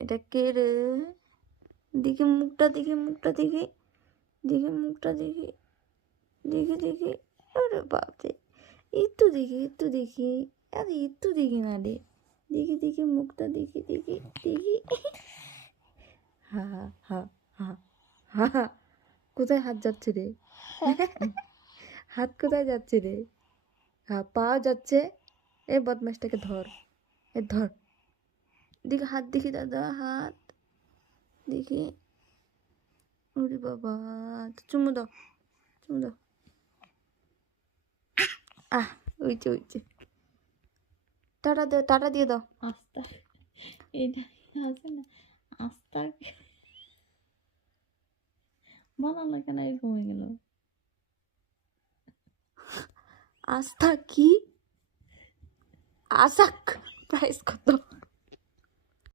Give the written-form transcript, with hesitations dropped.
এটা কে রে? দেখি মুখটা, দেখি মুখটা, দেখি দেখি মুখটা, দেখি দেখি দেখি। আরে বাপরে, একটু দেখি, একটু দেখি। আরে একটু দেখি না রে, দেখি দেখি মুখটা, দেখি দেখি দেখি। হা হা হা হা হা। কোথায় হাত যাচ্ছে রে? হাত কোথায় যাচ্ছে রে? হ্যাঁ, পা যাচ্ছে। এ বদমাসটাকে ধর, এ ধর। দেখি হাত, দেখি দাদা হাত, দেখি। ওরে বাবা, চুমু দাও, চুমু দাও। আহ, ওইছে ওইছে। টাটা দাও, টাটা দিয়ে দাও। আস্তা এটা আছে না, আস্তা বানানো কেন এরকম হয়ে গেল? আস্থা কি? আসাক প্রাইস কত?